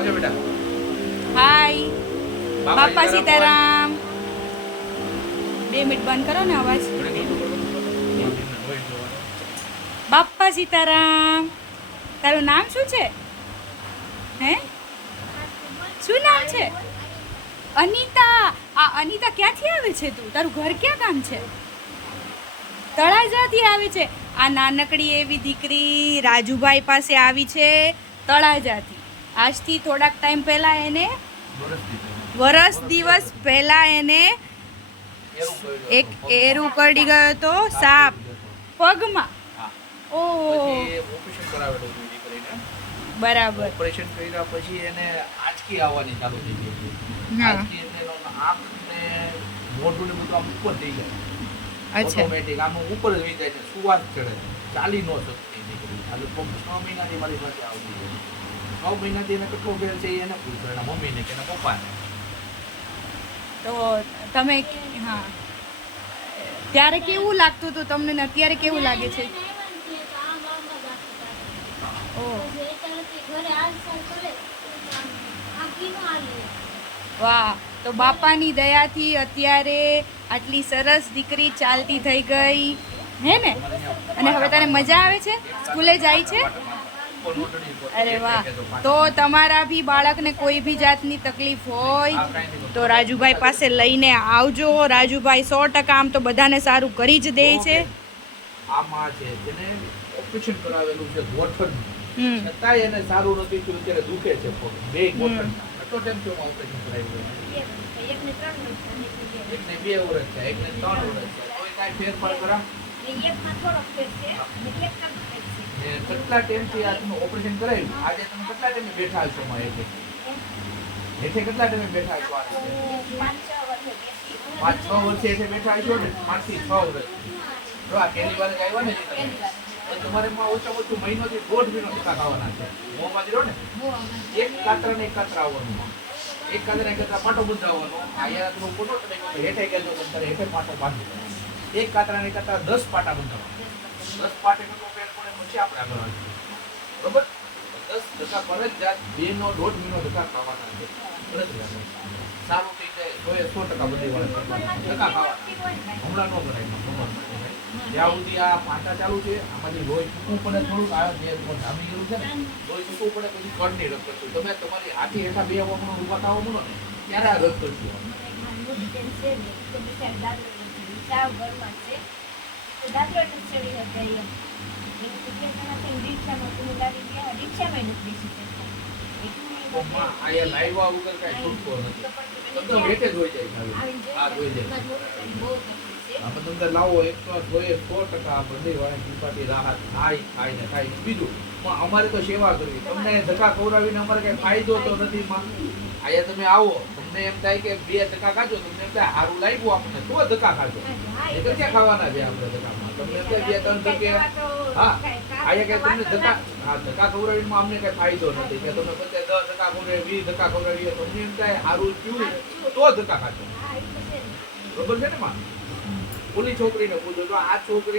આવજો બેટા. હાય બાપા સીતારામ બે મિનિટ બંધ કરો ને અવાજ. બાપા સીતારામ તારું નામ શું છે? હે? શું નામ છે? અનિતા. આ અનિતા ક્યાંથી આવે છે તું? તારું ઘર ક્યાં કામ છે? તળાજાથી આવે છે. આ નાનકડી એવી દીકરી રાજુભાઈ પાસે આવી છે તળાજાથી. આજથી થોડાક ટાઈમ પહેલા એને વરસ દિવસ પહેલા એને એક એર કરડી ગયો હતો સાપ. પગમાં. ઓ બરાબર. ઓપરેશન કર્યા પછી એને આંચકી આવવાની ચાલુ થઈ ગઈ. આંચકી એટલે આંખ ને મોઢું ને બધું આમ ઉપર થઈ જાય. અચ્છા. ઓટોમેટિક આમ ઉપર જ વહી જાય છે. સુવાસ ચડે. ચાલી ન શકતી દીકરી આ છ મહિનાથી મારી પાસે આવતી છ મહિનાથી એને કેટલો ફેર છે એને પૂછો એના મમ્મીને કે એના પપ્પાને. તો તમે હા. ત્યારે કેવું લાગતું હતું તમને ને અત્યારે કેવું લાગે છે? ઓ. વાહ. તો બાપાની દયાથી અત્યારે આટલી સરસ દીકરી ચાલતી થઈ ગઈ હે ને? અને હવે તને મજા આવે છે? સ્કૂલે જાય છે? અરે વાહ. તો તમારા બી બાળકને કોઈ બી જાતની તકલીફ હોય તો રાજુભાઈ પાસે લઈને આવજો. રાજુભાઈ સો ટકા આમ તો બધાને સારું કરી જ દે છે. આમાં છે એને ઓપરેશન કરાવેલું છે ગોઠણ. છતાંય એને સારું નથી થયું ત્યારે દુખે છે બે ગોઠણ. કેટલો ટાઈમ થયો ઓપરેશન કરાવ્યું એકને બે વર્ષ છે એકને ત્રણ વર્ષ છે કોઈ કાંઈ ફેરફાર કરા ને કેટલા ટાઈમથી આ તમે ઓપરેશન કરાવ્યું આજે તમે કેટલા ટાઈમે બેઠા છો માં એટલે એટલે કેટલા ટાઈમે બેઠા છો આજે પાંચ, છ વર્ષે એટલે બેઠા છો ને? પાંચથી છ વર્ષ જો આ પહેલી વાર આવ્યા ને તમે? તમારે એમાં ઓછામાં ઓછું મહિનોથી દોઢ મહિનો ટકા ખાવાના છે. મોંમાં જ રહો ને? એક કાતરા ને એક કાતરા આવવાનું. એક કાતરા એક કાતરા પાટો બંધાવવાનો. આયા થોડું ફોટો તમે હેઠે ગયેલો તમારે હેઠે પાટો બાંધી. એક કાતરા ને કાતરા દસ પાટા બંધાવવાના. દસ પાટે પડે આપણે આગળ બરોબર? દસ ટકા પર જ જાત બે નો દોઢ મહિનો ટકા ખાવાના છે. સારું થઈ જાય તો એ સો ટકા બધી ટકા ખાવાના હમણાં ન ભરાય જ્યાં સુધી આ પાટા ચાલુ છે આમાંથી લોહી છૂટું પડે થોડુંક આ જે ધામી ગયેલું છે ને લોહી છૂટું પડે પછી કણની રદ કરશું તમે તમારી હાથી હેઠા બે વખત ઊભા થવા મળો ને ત્યારે આ રદ કરશું માં આયા લાવ્યા વગર કાંઈ છૂટકો નથી. તમને વેટે જ હોય જાય. આ જોઈ જાય. આપણે તમને લાવો એકસો જોઈએ સો ટકા બંને વાળા કૃપાથી રાહત થાય થાય ને થાય બીજું. પણ અમારે તો સેવા કરવી. તમને ધક્કા ખવડાવીને અમારે કઈ ફાયદો તો નથી અહીંયા તમે આવો તમને એમ થાય કે બે ધક્કા ખાજો તમને એમ થાય સારું લાગ્યું આપણને તો ધક્કા ખાજો. એ તો ક્યાં ખાવાના છે આપણે ધક્કામાં? તમને એમ થાય બે ત્રણ ધકે હા અહીંયા કઈ તમને ધક્કા હા ધક્કા ખવડાવીમાં અમને કઈ ફાયદો નથી. કે તમે બધે દસ ધક્કા ખવડાવી વીસ ધક્કા ખવડાવીએ તમને એમ થાય સારું થયું તો ધક્કા ખાજો. બરોબર છે ને માં? ઓલી છોકરીને પૂછો તો આ છોકરી